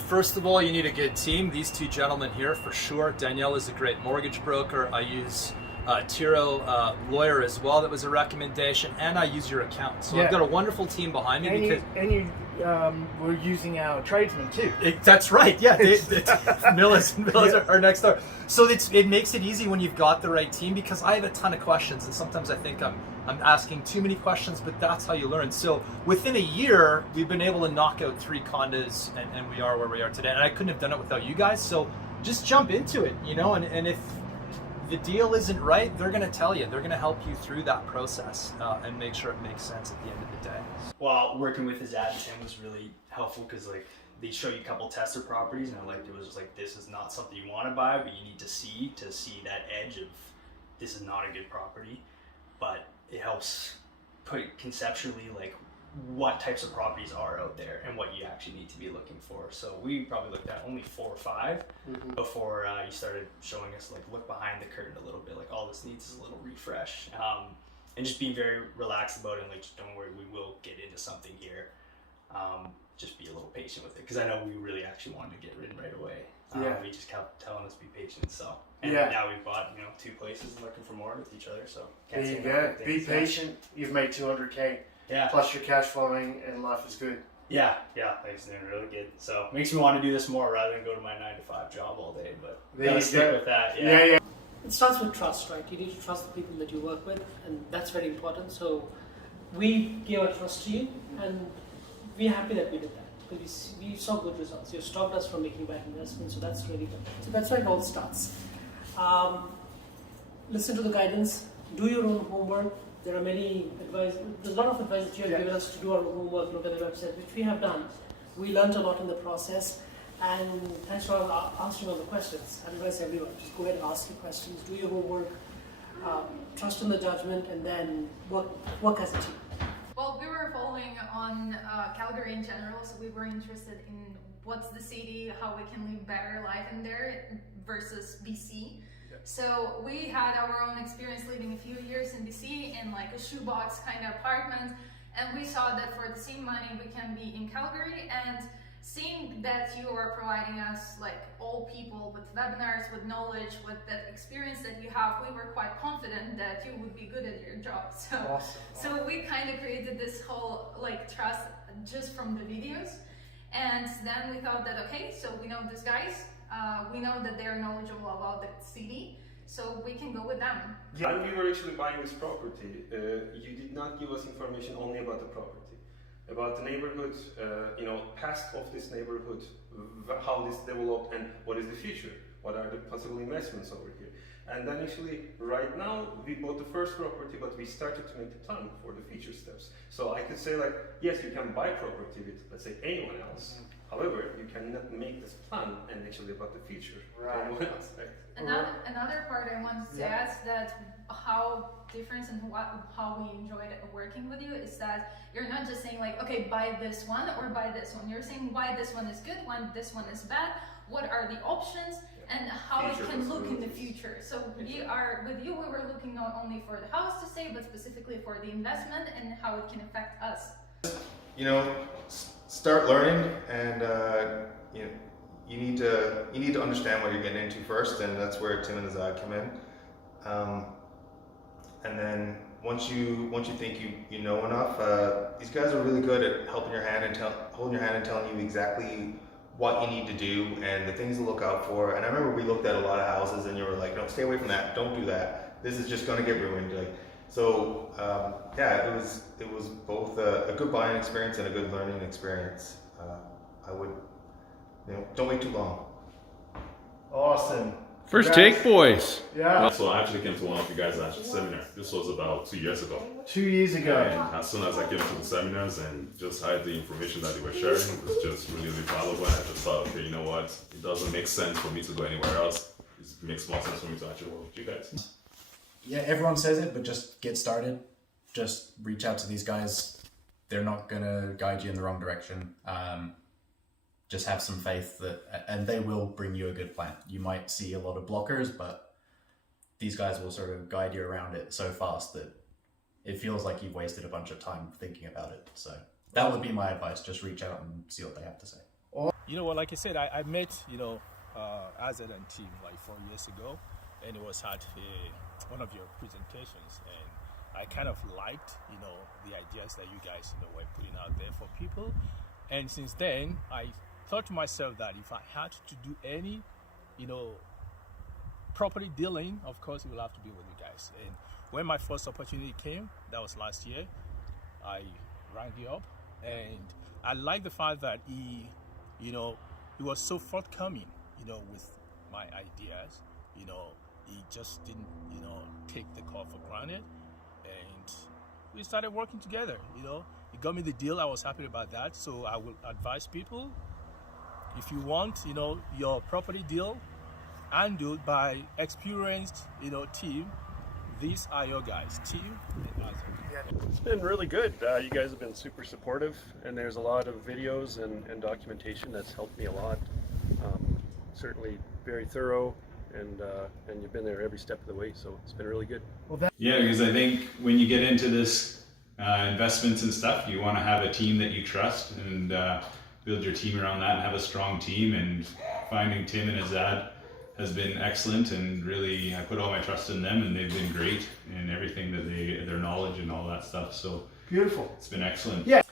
First of all, you need a good team. These two gentlemen here for sure. Danielle is a great mortgage broker. I use Tiro lawyer as well. That was a recommendation, and I use your account. So I've got a wonderful team behind me. We're using our tradesmen too. That's right. Yeah, Millis are next door. So it makes it easy when you've got the right team, because I have a ton of questions, and sometimes I think I'm asking too many questions, but that's how you learn. So within a year, we've been able to knock out 3 condos, and we are where we are today. And I couldn't have done it without you guys. So just jump into it, and if the deal isn't right, they're going to tell you. They're going to help you through that process and make sure it makes sense at the end of the day. Well, working with Azad Tim was really helpful, because they show you a couple tester properties, and it was just this is not something you want to buy, but you need to see that edge of this is not a good property. But it helps put conceptually what types of properties are out there and what you actually need to be looking for. So we probably looked at only 4 or 5 before you started showing us look behind the curtain a little bit, all this needs is a little refresh, and just being very relaxed about it, and just don't worry, we will get into something here. Just be a little patient with it, because I know we really actually wanted to get rid right away. We just kept telling us to be patient. So now we've bought 2 places, looking for more with each other. So there you go. Be patient. You've made $200K. Yeah. Plus your cash flowing, and life is good. Yeah, things are doing really good. So makes me want to do this more rather than go to my 9-to-5 job all day. But gotta stick with that. Yeah. It starts with trust, right? You need to trust the people that you work with, and that's very important. So we gave our trust to you, and we're happy that we did that, because we saw good results. You stopped us from making bad investments, so that's really good. So that's where it all starts. Listen to the guidance, do your own homework. There are many advice. There's a lot of advice that you have given us to do our homework, look at the website, which we have done. We learned a lot in the process, and thanks for answering all the questions. I advise everyone, just go ahead and ask your questions, do your homework, trust in the judgment, and then work as a team. Well, we were following on Calgary in general, so we were interested in what's the city, how we can live better life in there versus BC. So we had our own experience living a few years in BC in a shoebox kind of apartment, and we saw that for the same money we can be in Calgary. And seeing that you are providing us all people with webinars, with knowledge, with that experience that you have, we were quite confident that you would be good at your job. So awesome. So we kind of created this whole trust just from the videos, and then we thought that okay, so we know these guys. We know that they're knowledgeable about the city, so we can go with them. When we were actually buying this property, you did not give us information only about the property, about the neighborhood, past of this neighborhood, how this developed, and what is the future, what are the possible investments over here. And then actually, right now, we bought the first property, but we started to make the plan for the future steps. So I could say yes, you can buy property with, let's say, anyone else. However, you cannot make this plan and actually about the future. Right. Another part I wanted to add that how different and how we enjoyed working with you is that you're not just saying okay, buy this one or buy this one. You're saying why this one is good, why this one is bad, what are the options, and how it can look in the future. So we were looking not only for the house to stay, but specifically for the investment and how it can affect us. Start learning, and you need to understand what you're getting into first, and that's where Tim and Azad come in. And then once you think you know enough, these guys are really good at holding your hand and telling you exactly what you need to do and the things to look out for. And I remember we looked at a lot of houses, and you were like, no, stay away from that, don't do that, this is just going to get ruined. So it was both a good buying experience and a good learning experience. I would, don't wait too long. Awesome. First take, boys. Yeah. So I actually came to one of you guys' seminar. This was about 2 years ago. 2 years ago. And as soon as I came to the seminars and just had the information that they were sharing, it was just really, really valuable. And I just thought, okay, you know what? It doesn't make sense for me to go anywhere else. It makes more sense for me to actually work with you guys. Yeah, everyone says it, but just get started. Just reach out to these guys. They're not gonna guide you in the wrong direction. Just have some faith and they will bring you a good plan. You might see a lot of blockers, but these guys will sort of guide you around it so fast that it feels like you've wasted a bunch of time thinking about it. So that would be my advice. Just reach out and see what they have to say. You know what? Like I said, I met Azad and Tim like 4 years ago, and it was at one of your presentations, and I kind of liked the ideas that you guys were putting out there for people, and since then I thought to myself that if I had to do any property dealing, of course it will have to be with you guys. And when my first opportunity came, that was last year, I rang you up, and I like the fact that he was so forthcoming, with my ideas. He just didn't, take the call for granted, and we started working together. He got me the deal. I was happy about that. So I will advise people, if you want, your property deal handled by experienced, team, these are your guys, Tim and Azad. It's been really good. You guys have been super supportive, and there's a lot of videos and documentation that's helped me a lot. Certainly very thorough, and you've been there every step of the way, so it's been really good. Yeah, because I think when you get into this investments and stuff, you want to have a team that you trust and build your team around that and have a strong team. And finding Tim and Azad has been excellent, and really I put all my trust in them, and they've been great in everything that their knowledge and all that stuff. So Beautiful. it's been excellent. Yeah.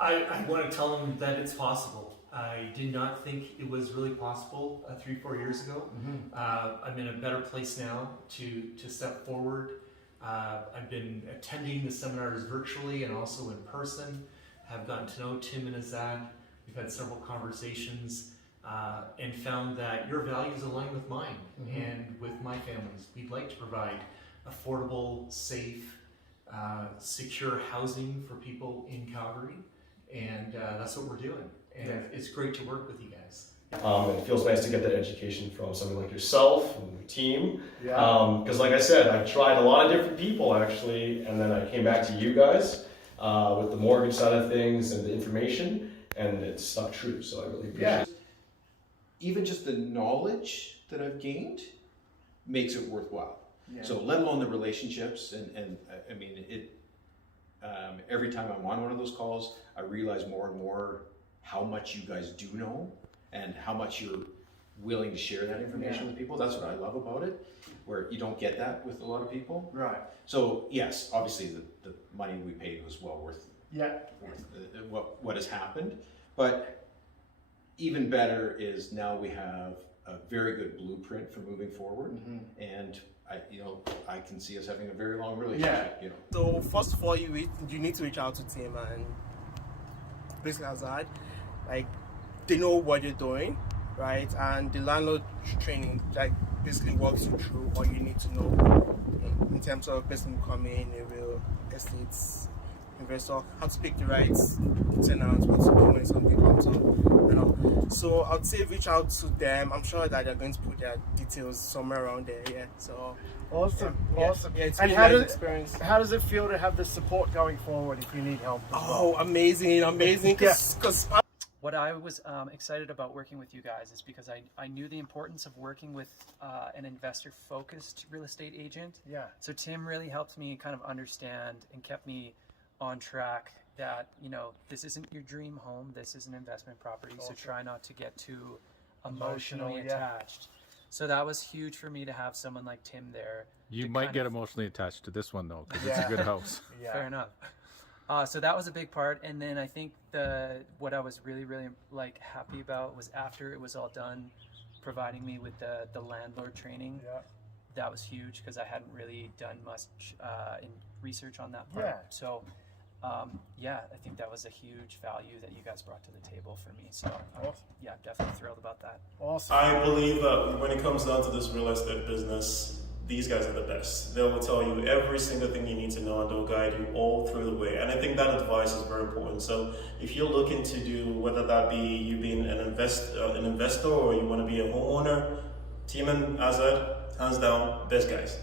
I want to tell them that it's possible. I did not think it was really possible 3-4 years ago. I'm in a better place now to step forward. I've been attending the seminars virtually and also in person. Have gotten to know Tim and Azad. We've had several conversations and found that your values align with mine and with my family's. We'd like to provide affordable, safe, secure housing for people in Calgary, and that's what we're doing. And it's great to work with you guys. It feels nice to get that education from someone like yourself and your team. Because like I said, I've tried a lot of different people actually, and then I came back to you guys with the mortgage side of things and the information, and it's stuck true. So I really appreciate it. Even just the knowledge that I've gained makes it worthwhile. So let alone the relationships, and I mean it. Every time I'm on one of those calls, I realize more and more how much you guys do know and how much you're willing to share that information with people. That's what I love about it, where you don't get that with a lot of people. Right. So yes, obviously the money we paid was well worth what has happened, but even better is now we have a very good blueprint for moving forward, and I can see us having a very long relationship. So first of all, you need to reach out to Tim and basically Azad. Like, they know what you're doing, right? And the landlord training basically walks you through what you need to know in terms of person coming, a real estate investor, how to pick the right tenants, what to do when something comes up, So I'd say reach out to them. I'm sure that they're going to put their details somewhere around there. So Awesome. It's And really how nice does experience. how does it feel to have the support going forward if you need help? Amazing. Because what I was excited about working with you guys is because I knew the importance of working with an investor-focused real estate agent. So Tim really helped me kind of understand and kept me on track that, this isn't your dream home, this is an investment property, so try not to get too emotionally attached. So that was huge for me to have someone like Tim there. You might get emotionally attached to this one though, because it's a good house. Fair enough. So that was a big part, and then I think what I was really happy about was after it was all done, providing me with the landlord training. That was huge because I hadn't really done much in research on that part. So I think that was a huge value that you guys brought to the table for me. So I'm definitely thrilled about that. Awesome. I believe that when it comes down to this real estate business, these guys are the best. They will tell you every single thing you need to know, and they'll guide you all through the way. And I think that advice is very important. So if you're looking to do, whether that be you being an investor or you want to be a homeowner, Tim and Azad, hands down, best guys.